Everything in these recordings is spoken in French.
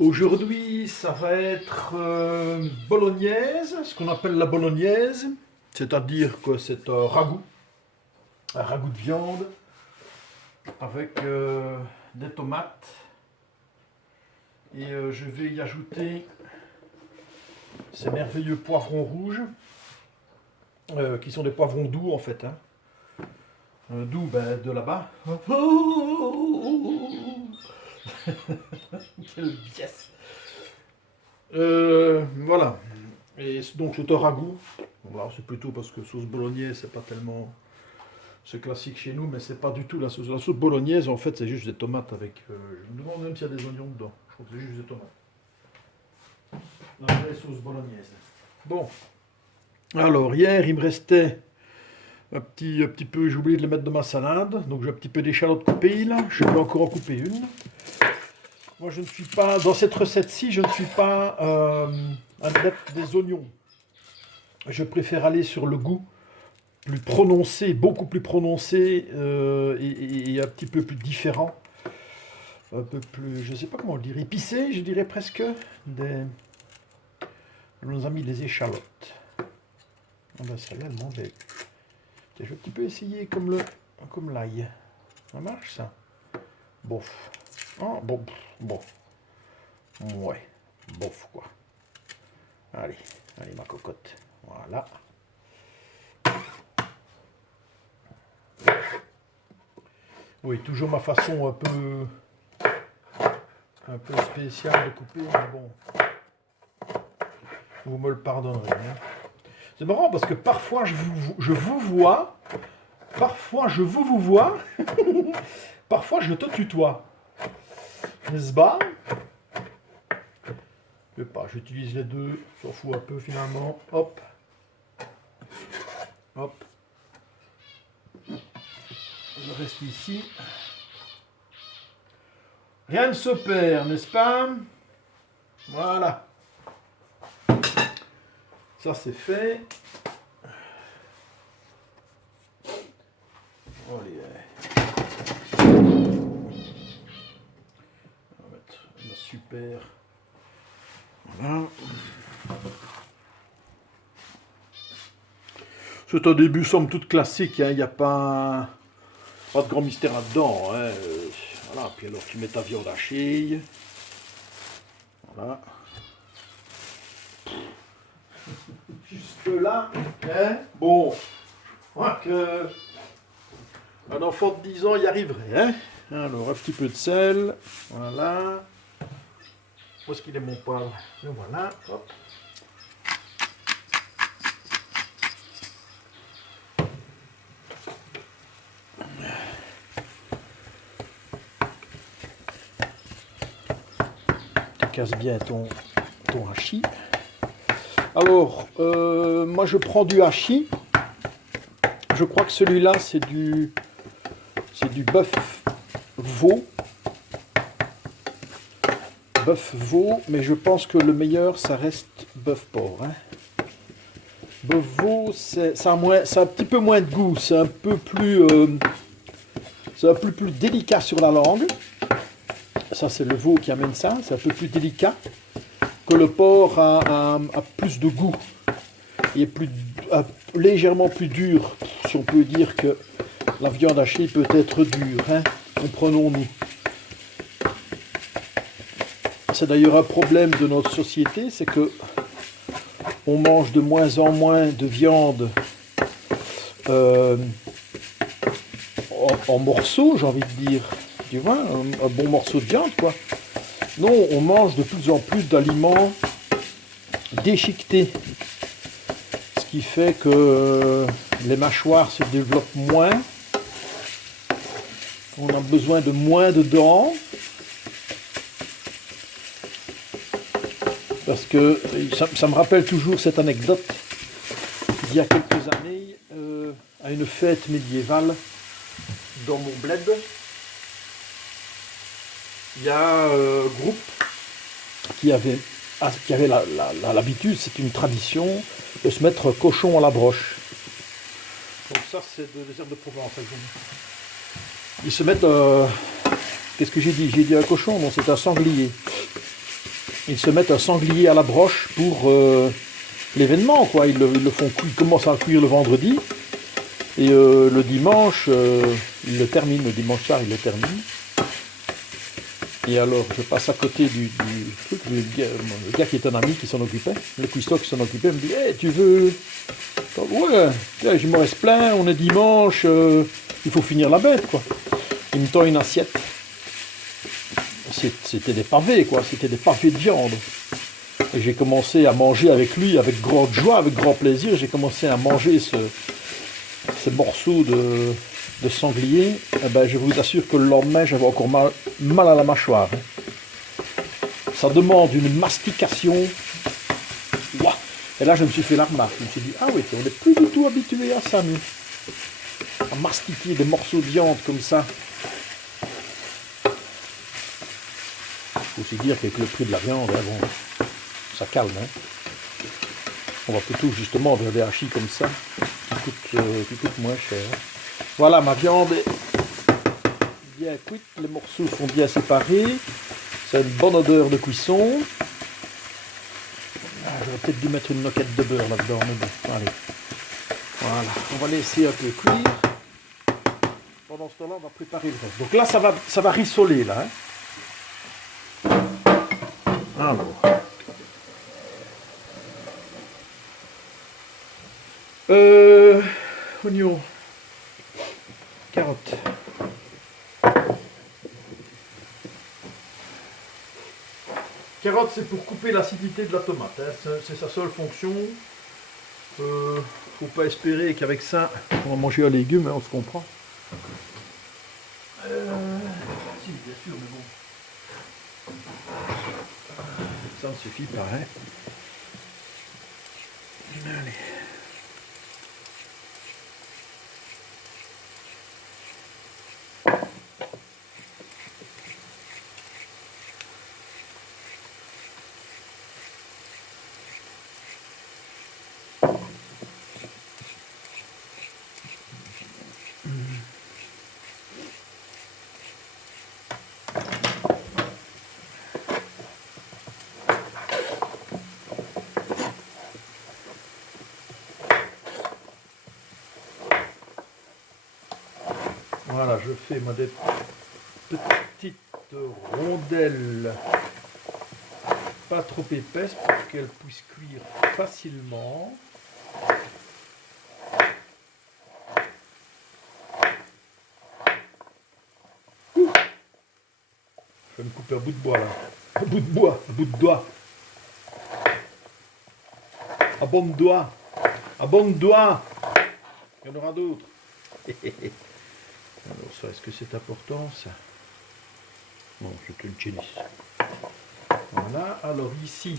Aujourd'hui, ça va être bolognaise, ce qu'on appelle la bolognaise, c'est-à-dire que c'est un ragoût de viande avec des tomates et je vais y ajouter ces merveilleux poivrons rouges qui sont des poivrons doux en fait, hein. Doux de là-bas. Quelle pièce. Voilà. Et donc c'est un ragoût. Voilà, c'est plutôt parce que sauce bolognaise, c'est pas tellement. C'est classique chez nous, mais c'est pas du tout la sauce. La sauce bolognaise, en fait, c'est juste des tomates avec. Je me demande même s'il y a des oignons dedans. Je crois que c'est juste des tomates. La vraie sauce bolognaise. Bon. Alors, hier, il me restait un petit peu. J'ai oublié de les mettre dans ma salade. Donc, j'ai un petit peu d'échalotes coupées là. Je vais encore en couper une. Moi, je ne suis pas. Dans cette recette-ci, je ne suis pas adepte des oignons. Je préfère aller sur le goût plus prononcé, beaucoup plus prononcé et un petit peu plus différent. Un peu plus, je ne sais pas comment le dire, épicé, je dirais presque. Nos amis des échalotes. Ah ben celle-là, elle m'embête. Je vais un petit peu essayer comme l'ail. Ça marche ça? Bof. Ah, bon, bon. Ouais, bof quoi. Allez, ma cocotte. Voilà. Oui, toujours ma façon un peu spéciale de couper, mais bon, vous me le pardonnerez, hein. C'est marrant parce que parfois je vous vois, parfois je vous vois, parfois je te tutoie. N'est-ce pas? Je sais pas, j'utilise les deux, s'en fout un peu finalement. Hop. Hop. Je reste ici. Rien ne se perd, n'est-ce pas? Voilà. Ça c'est fait. Allez. On va mettre la super. Voilà. C'est un début somme toute classique, hein. Il n'y a pas de grand mystère là-dedans, hein. Voilà, puis alors tu mets ta viande hachée. Voilà. Jusque là, hein, bon, je crois que un enfant de 10 ans y arriverait, hein. Alors un petit peu de sel, voilà. Où est-ce qu'il est mon poivre? Et voilà, hop. Casse bien ton hachis. Alors, moi je prends du hachis. Je crois que celui-là c'est du bœuf veau. Bœuf veau, mais je pense que le meilleur ça reste bœuf porc, hein. Bœuf veau, ça a un petit peu moins de goût, c'est un peu plus délicat sur la langue. Ça c'est le veau qui amène ça, c'est un peu plus délicat. Que le porc a plus de goût. Il est légèrement plus dur, si on peut dire que la viande hachée peut être dure, hein, comprenons-nous. C'est d'ailleurs un problème de notre société, c'est que on mange de moins en moins de viande en morceaux, j'ai envie de dire. Tu vois, un bon morceau de viande, quoi. Non, on mange de plus en plus d'aliments déchiquetés. Ce qui fait que les mâchoires se développent moins. On a besoin de moins de dents. Parce que ça me rappelle toujours cette anecdote. Il y a quelques années, à une fête médiévale dans mon bled, il y a un groupe qui avait l'habitude, c'est une tradition, de se mettre cochon à la broche. Donc ça, c'est des herbes de Provence. Ils se mettent... qu'est-ce que j'ai dit? J'ai dit un cochon, non, c'est un sanglier. Ils se mettent un sanglier à la broche pour l'événement, quoi. Ils le font ils commencent à le cuire le vendredi. Et le dimanche, ils le terminent. Le dimanche soir, ils le terminent. Et alors, je passe à côté du truc. Le gars qui est un ami qui s'en occupait, le cuistot qui s'en occupait, me dit hey, tu veux. Ouais, je me reste plein, on est dimanche, il faut finir la bête, quoi. Il me tend une assiette. C'était des pavés, quoi. C'était des pavés de viande. Et j'ai commencé à manger avec lui, avec grande joie, avec grand plaisir. J'ai commencé à manger ce morceau de sanglier. Eh ben, je vous assure que le lendemain, j'avais encore mal à la mâchoire. Ça demande une mastication. Ouah. Et là, je me suis fait la remarque. Je me suis dit, ah oui, on n'est plus du tout habitué à ça, nous. À mastiquer des morceaux de viande comme ça. Il faut aussi dire qu'avec le prix de la viande, hein, bon, ça calme. Hein. On va plutôt justement vers des hachis comme ça, qui coûtent moins cher. Voilà, ma viande est bien cuite, les morceaux sont bien séparés. C'est une bonne odeur de cuisson. J'aurais peut-être dû mettre une noquette de beurre là-dedans, mais bon, allez. Voilà, on va laisser un peu cuire. Pendant ce temps-là, on va préparer le reste. Donc là, ça va rissoler, là. Hein. Alors. Oignons. Carottes. Carottes, c'est pour couper l'acidité de la tomate. Hein. C'est sa seule fonction. Faut pas espérer qu'avec ça, on va manger un légume, hein, on se comprend. Si, bien sûr, mais bon. Ça ne suffit pas, hein. Allez. Voilà, je fais moi des petites rondelles pas trop épaisses pour qu'elles puissent cuire facilement. Je vais me couper un bout de bois là. Un bout de bois, un bout de doigt. Un bon doigt. Un bon doigt. Il y en aura d'autres. Alors ça, est-ce que c'est important ça? Non, c'est une tennis. Voilà, alors ici,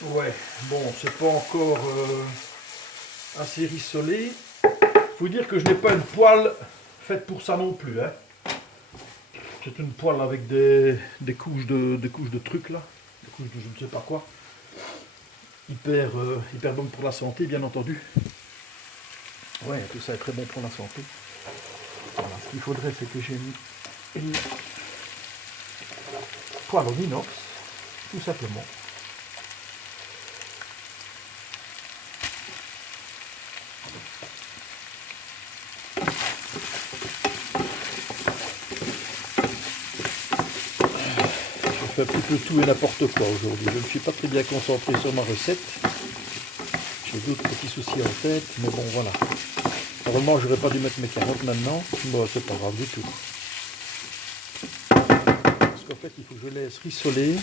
ouais, bon, c'est pas encore assez rissolé. Faut dire que je n'ai pas une poêle faite pour ça non plus. Hein. C'est une poêle avec des couches de trucs là, des couches de je ne sais pas quoi. Hyper bonne pour la santé, bien entendu. Ouais, tout ça est très bon pour la santé. Voilà, ce qu'il faudrait, c'est que j'ai une poêle en inox, tout simplement. Je fais un petit peu tout et n'importe quoi aujourd'hui. Je ne suis pas très bien concentré sur ma recette. J'ai d'autres petits soucis en tête, mais bon, voilà. Normalement, je n'aurais pas dû mettre mes carottes maintenant. Bon, c'est pas grave du tout. Parce qu'en fait, il faut que je laisse rissoler,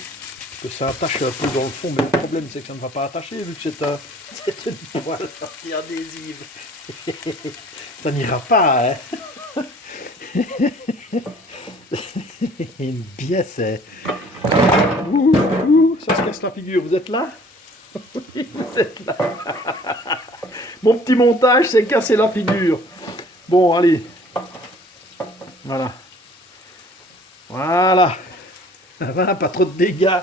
que ça attache un peu dans le fond. Mais le problème, c'est que ça ne va pas attacher, vu que c'est une poêle anti-adhésive. Ça n'ira pas, hein. Une pièce, hein. Ça se casse la figure. Vous êtes là? Oui, vous êtes là. Mon petit montage s'est cassé la figure. Bon, allez. Voilà. Voilà. Voilà, pas trop de dégâts.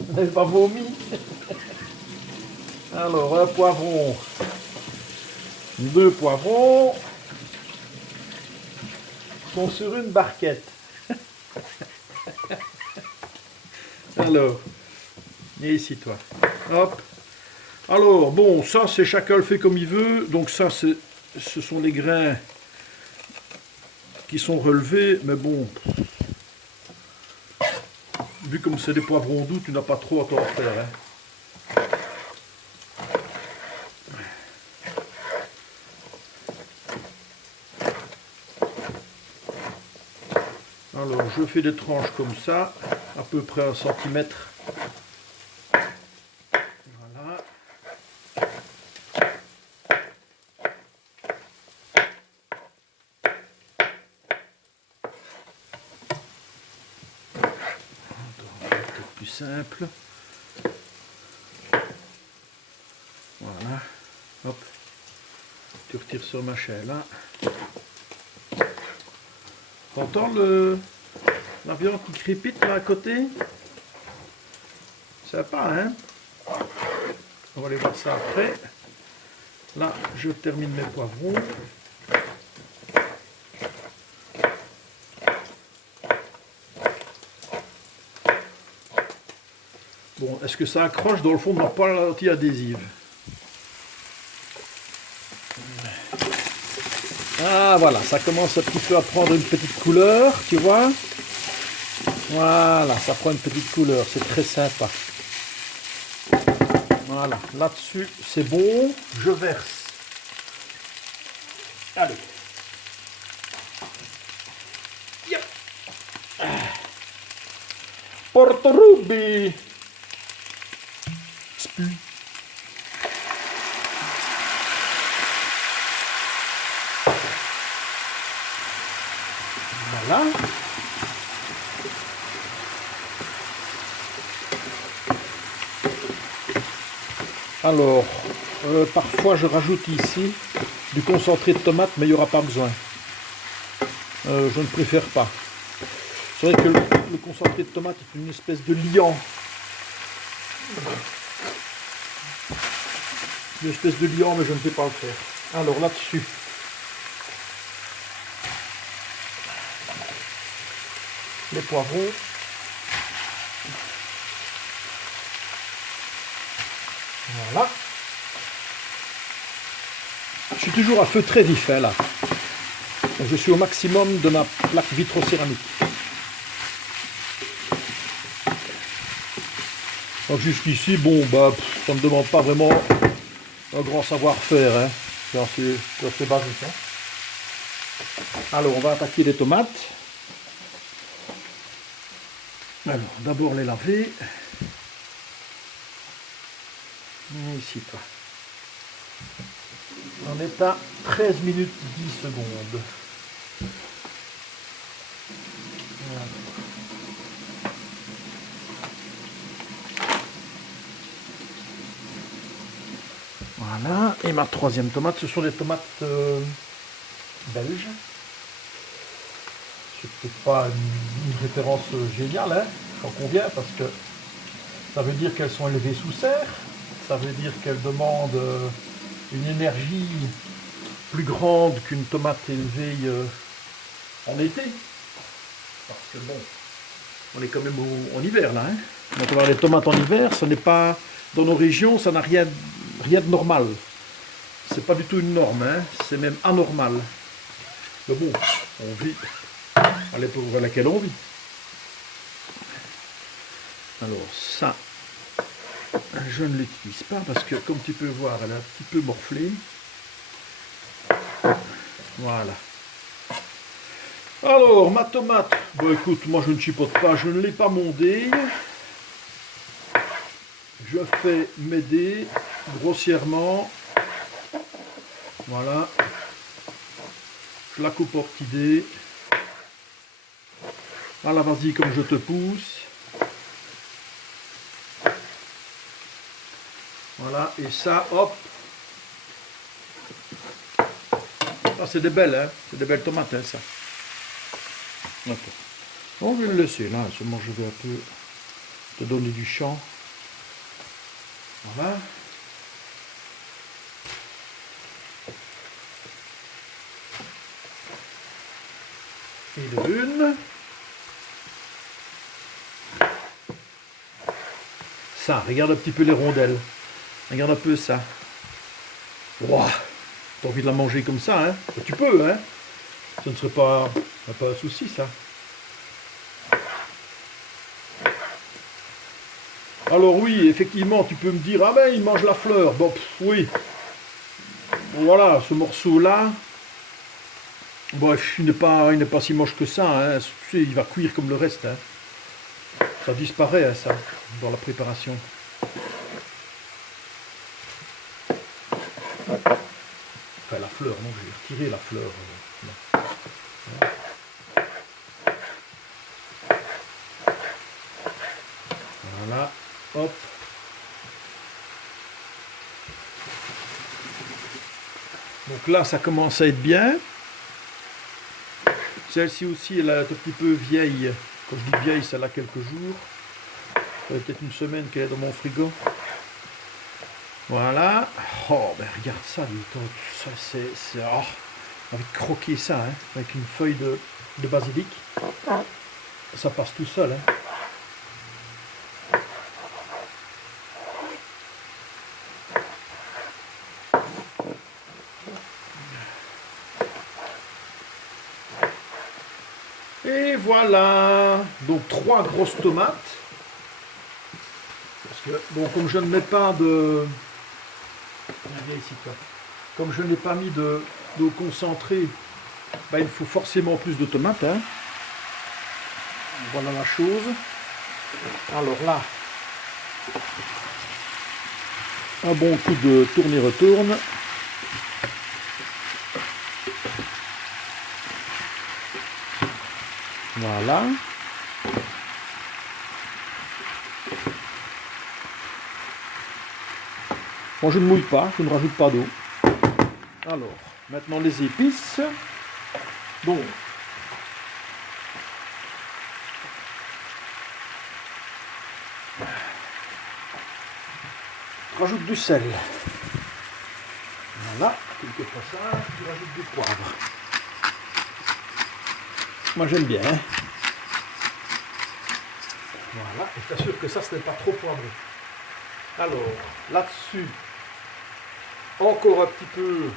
Vous n'avez pas vomi. Alors, un poivron. 2 poivrons. Sont sur une barquette. Alors, viens ici toi. Hop. Alors, bon, ça c'est chacun le fait comme il veut. Donc ça, ce sont les grains qui sont relevés. Mais bon, vu comme c'est des poivrons doux, tu n'as pas trop à t'en faire. Hein. Alors, je fais des tranches comme ça, à peu près 1 centimètre. Voilà. Peut-être plus simple. Voilà. Hop. Tu retires sur ma chaîne là. T'entends la viande qui crépite là à côté? Sympa, hein? On va aller voir ça après. Là, je termine mes poivrons. Bon, est-ce que ça accroche? Dans le fond, on n'a pas la lentille adhésive. Ah, voilà, ça commence un petit peu à prendre une petite couleur, tu vois? Voilà, ça prend une petite couleur, c'est très sympa. Voilà, là-dessus, c'est bon, je verse. Allez. Yep. Porto Ruby. Spu. Voilà. Alors, parfois je rajoute ici du concentré de tomate, mais il n'y aura pas besoin. Je ne préfère pas. C'est vrai que le concentré de tomate est une espèce de liant. Une espèce de liant, mais je ne vais pas le faire. Alors là-dessus. Les poivrons. Voilà. Je suis toujours à feu très vif, hein, là. Donc, je suis au maximum de ma plaque vitrocéramique. Donc jusqu'ici, bon, bah, ça ne me demande pas vraiment un grand savoir-faire. Hein. C'est assez basique. Hein. Alors, on va attaquer les tomates. Alors, d'abord les laver. Ici, toi. On est à 13 minutes 10 secondes. Voilà. Et ma troisième tomate, ce sont des tomates belges. C'est peut-être pas une référence géniale, hein, j'en conviens, parce que ça veut dire qu'elles sont élevées sous serre. Ça veut dire qu'elles demandent une énergie plus grande qu'une tomate élevée en été. Parce que bon, on est quand même en hiver là. Hein. Donc on va avoir les tomates en hiver, ce n'est pas, dans nos régions, ça n'a rien de normal. C'est pas du tout une norme, hein. C'est même anormal. Mais bon, on vit à l'époque à laquelle on vit. Alors ça, je ne l'utilise pas parce que comme tu peux voir, elle est un petit peu morflée. Voilà. Alors, ma tomate, bon écoute, moi je ne chipote pas, je ne l'ai pas mondée. Je fais mes dés grossièrement. Voilà. Je la coupe en petits dés. Voilà, vas-y, comme je te pousse. Voilà, et ça, hop. Ah, c'est des belles, hein. C'est des belles tomates, hein, ça. Ok. Bon, je vais le laisser, là. Seulement, je vais un peu te donner du champ. Voilà. Et de une. Ça, regarde un petit peu les rondelles. Regarde un peu ça. Waouh, t'as envie de la manger comme ça, hein? Tu peux, hein? Ce ne serait pas un souci, ça. Alors oui, effectivement, tu peux me dire, ah ben, il mange la fleur. Bon, oui. Voilà, ce morceau-là, bon, il n'est pas si moche que ça, hein. Tu sais, il va cuire comme le reste, hein. Ça disparaît, hein, ça, dans la préparation. Enfin, la fleur, non, je vais retirer la fleur. Voilà, hop. Donc là, ça commence à être bien. Celle-ci aussi, elle est un tout petit peu vieille. Quand je dis vieille, ça a quelques jours. Ça fait peut-être une semaine qu'elle est dans mon frigo. Voilà. Oh, ben regarde ça, ça c'est oh, envie de croquer ça, hein, avec une feuille de basilic. Ça passe tout seul, hein. Et voilà. Donc 3 grosses tomates. Parce que, bon, comme je ne mets pas de... Viens ici, toi. Comme je n'ai pas mis d'eau concentrée, ben, il faut forcément plus de tomates, hein. Voilà la chose. Alors là, un bon coup de tourne et retourne. Voilà. Bon, je ne mouille pas, je ne rajoute pas d'eau. Alors, maintenant les épices. Donc, je rajoute du sel. Voilà, quelques passages, je rajoute du poivre. Moi j'aime bien. Hein. Voilà, et je t'assure que ça, ce n'est pas trop poivré. Alors, là-dessus, encore un petit peu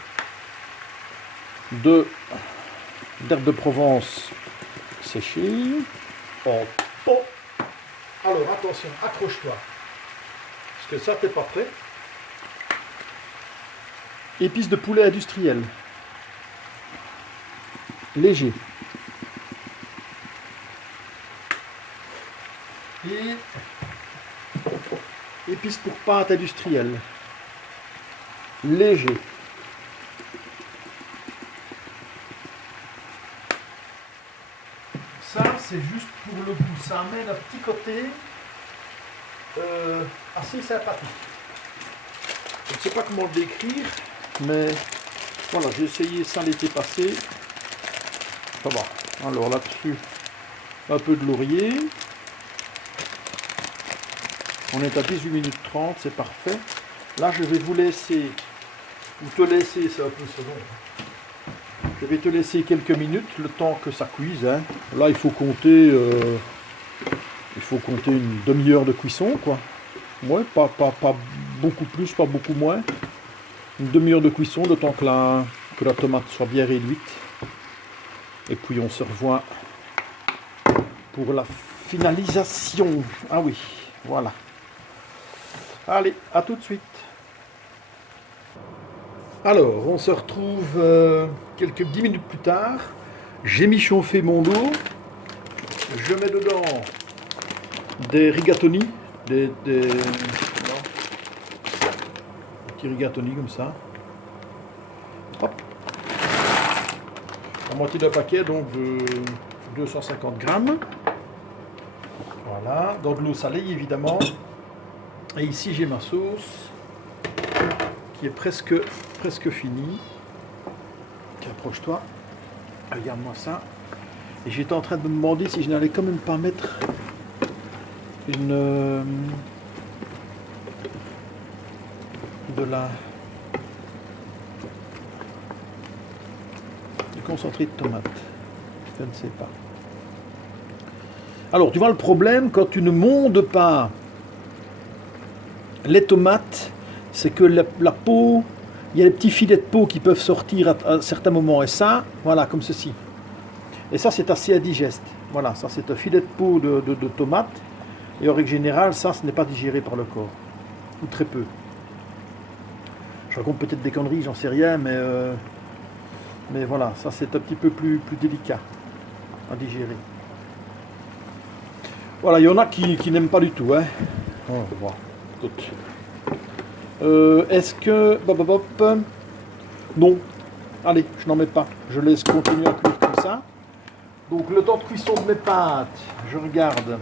d'herbe de Provence séchée. En pot. Alors, attention, accroche-toi. Parce que ça, t'es pas prêt. Épices de poulet industriel. Léger. Et épices pour pâte industrielle. Léger. Ça, c'est juste pour le goût. Ça amène un petit côté assez sympathique. Je ne sais pas comment le décrire, mais voilà, j'ai essayé ça l'été passé. Ça va. Alors là-dessus, un peu de laurier. On est à 18 minutes 30, c'est parfait. Là, je vais vous laisser, ou te laisser, c'est un peu selon. Je vais te laisser quelques minutes, le temps que ça cuise. Hein. Là, il faut compter une demi-heure de cuisson, quoi. Ouais, pas beaucoup plus, pas beaucoup moins. Une demi-heure de cuisson, le temps que la tomate soit bien réduite. Et puis, on se revoit pour la finalisation. Ah oui, voilà. Allez, à tout de suite. Alors, on se retrouve quelques 10 minutes plus tard. J'ai mis chauffer mon eau. Je mets dedans des rigatoni, des petits rigatoni comme ça. Hop. La moitié d'un paquet, donc de 250 grammes. Voilà, dans de l'eau salée évidemment. Et ici j'ai ma sauce qui est presque finie. Tiens, approche-toi. Regarde-moi ça. Et j'étais en train de me demander si je n'allais quand même pas mettre du concentré de tomate. Je ne sais pas. Alors, tu vois le problème, quand tu ne mondes pas les tomates, c'est que la peau, il y a des petits filets de peau qui peuvent sortir à certains moments. Et ça, voilà, comme ceci. Et ça, c'est assez indigeste. Voilà, ça, c'est un filet de peau de tomate. Et en règle générale, ça, ce n'est pas digéré par le corps. Ou très peu. Je raconte peut-être des conneries, j'en sais rien, mais voilà, ça, c'est un petit peu plus délicat à digérer. Voilà, il y en a qui n'aiment pas du tout. Hein. Oh, bon, écoute. Est-ce que... Non. Allez, je n'en mets pas. Je laisse continuer à cuire comme ça. Donc le temps de cuisson de mes pâtes, je regarde.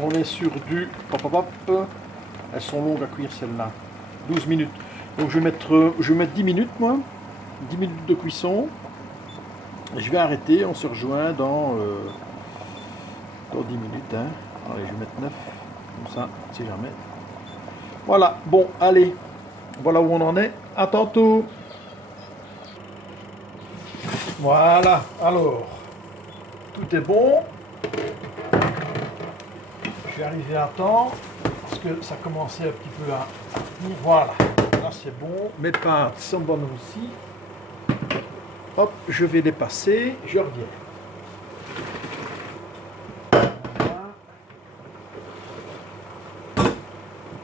On est sur du... Elles sont longues à cuire celles-là. 12 minutes. Donc je vais mettre 10 minutes moi. 10 minutes de cuisson. Et je vais arrêter. On se rejoint dans 10 minutes. Hein. Allez, je vais mettre 9. Comme ça, si jamais. Voilà. Bon, allez. Voilà où on en est. À tantôt. Voilà, alors, tout est bon. Je suis arrivé à temps, parce que ça commençait un petit peu à venir. Voilà, là c'est bon. Mes pâtes sont bonnes aussi. Hop, je vais les passer, je reviens. Voilà.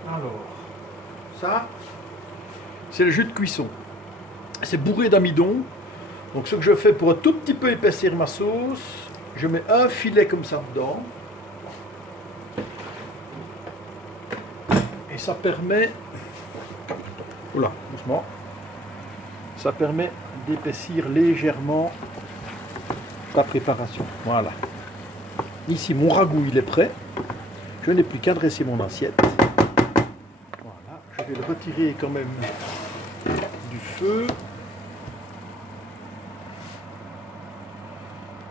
Alors, ça, c'est le jus de cuisson. C'est bourré d'amidon. Donc ce que je fais pour un tout petit peu épaissir ma sauce, je mets un filet comme ça dedans. Et ça permet, oula, doucement, ça permet d'épaissir légèrement la préparation. Voilà. Ici mon ragoût il est prêt. Je n'ai plus qu'à dresser mon assiette. Voilà, je vais le retirer quand même du feu.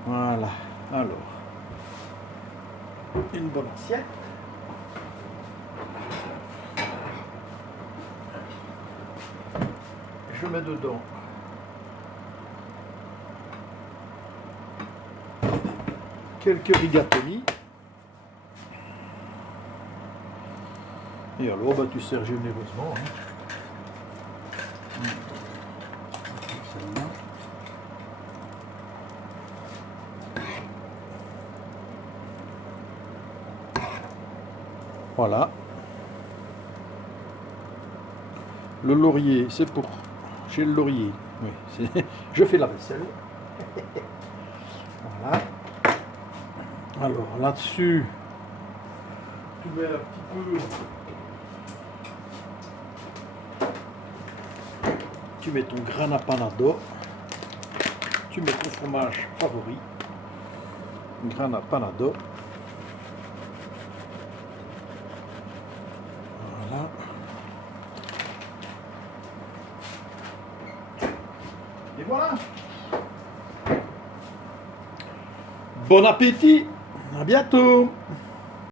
Voilà, alors, une bonne assiette. Je mets dedans quelques rigatoni. Et alors, tu sers généreusement. Hein. Celle-là. Voilà. Le laurier, c'est pour chez le laurier. Oui, je fais la vaisselle. Voilà. Alors là-dessus, tu mets un petit peu. Tu mets ton grana panado. Tu mets ton fromage favori. Grana panado. Voilà. Et voilà. Bon appétit. À bientôt.